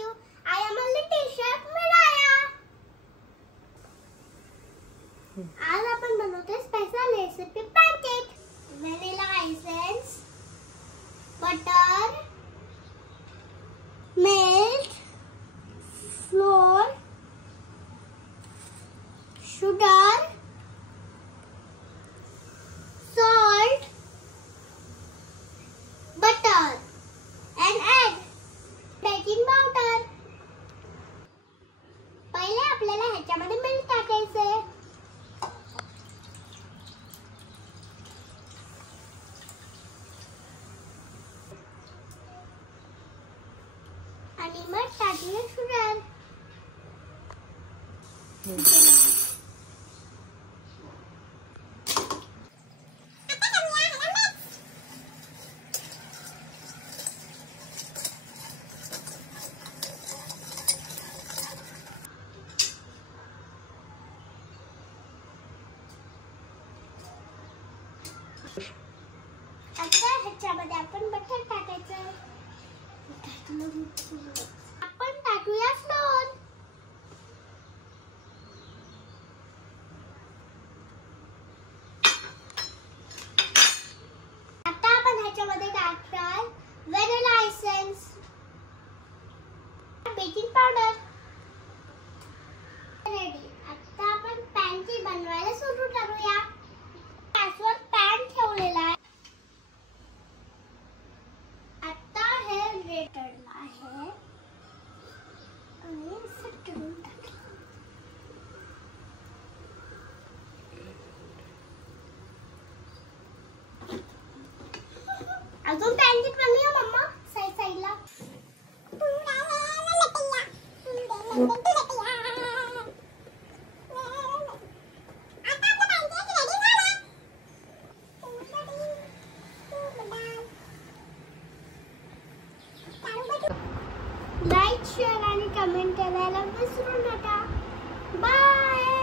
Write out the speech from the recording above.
you. I am a little chef Miraya. आज आपण बनवतोय special recipe pancake. Vanilla essence, butter, milk, floor, sugar, salt, butter and egg, baking powder. पहिले आपल्याला ह्याच्यामध्ये मिल्क टाकायचे. आणि मग टाकूया शुगर. आता ह्याच्यामध्ये आपण बटर टाकायचं. आपण टाकूया फ्लोर. आता आपण ह्याच्यामध्ये टाकणार vanilla essence, baking powder. Ready. आता आपण पॅनकेक बनवायला सुरू करूया. गॅसवर पॅन ठेवलेला आहे. आता हे रेटरला आहे आणि सटकून टाकलं. अजून पॅनकेक बनवूया मम्मा साईड साईडला. लाईक, शेअर आणि कमेंट करायला विसरू नका. बाय.